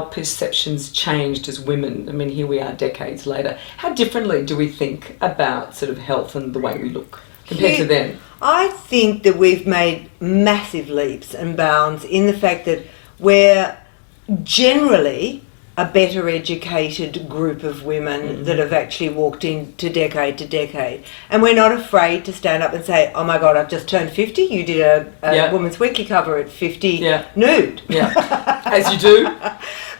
our perceptions changed as women? I mean, here we are decades later. How differently do we think about sort of health and the way we look compared to then? I think that we've made massive leaps and bounds in the fact that we're generally a better educated group of women that have actually walked into decade to decade. And we're not afraid to stand up and say, oh my God, I've just turned 50. You did a Women's Weekly cover at 50 nude. Yeah, as you do.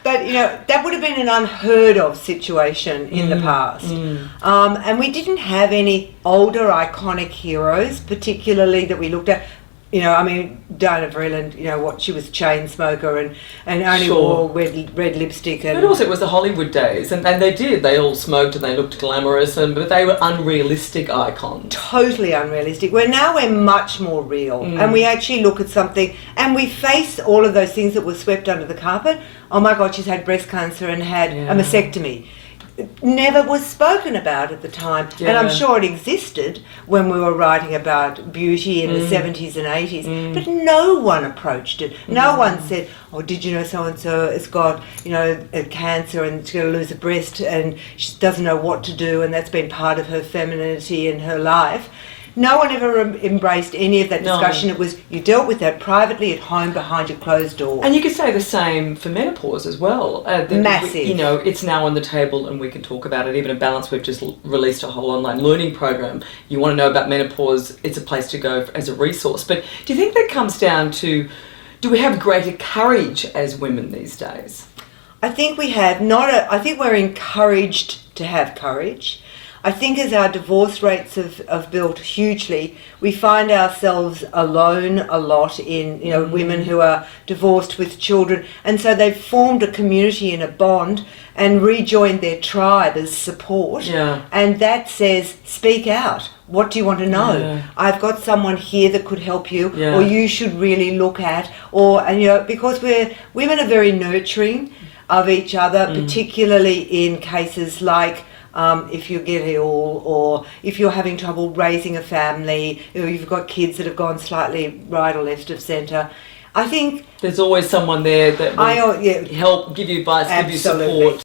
But, you know, that would have been an unheard of situation in the past. And we didn't have any older iconic heroes, particularly that we looked at. You know, I mean, Diana Vreeland, you know, she was a chain smoker and only wore red lipstick. But also it was the Hollywood days, and they all smoked and they looked glamorous, but they were unrealistic icons. Totally unrealistic. We're much more real, and we actually look at something, and we face all of those things that were swept under the carpet. Oh my God, she's had breast cancer and had a mastectomy. Never was spoken about at the time, and I'm sure it existed when we were writing about beauty in the 70s and 80s, but no one approached it. No one said, oh, did you know so-and-so has got, you know, a cancer and she's going to lose a breast and she doesn't know what to do, and that's been part of her femininity in her life. No one ever embraced any of that discussion. No. It was, you dealt with that privately at home behind your closed door. And you could say the same for menopause as well. Massive. You know, it's now on the table and we can talk about it. Even at Balance, we've just released a whole online learning program. You want to know about menopause, it's a place to go as a resource. But do you think that comes down to, do we have greater courage as women these days? I think we have. I think we're encouraged to have courage. I think as our divorce rates have built hugely, we find ourselves alone a lot in, you know, women who are divorced with children. And so they've formed a community and a bond and rejoined their tribe as support. Yeah. And that says, speak out. What do you want to know? Yeah. I've got someone here that could help you, or you should really look at, and you know, because women are very nurturing of each other, particularly in cases like if you get ill, or if you're having trouble raising a family, or you've got kids that have gone slightly right or left of centre. I think there's always someone there that will help, give you advice, give you support.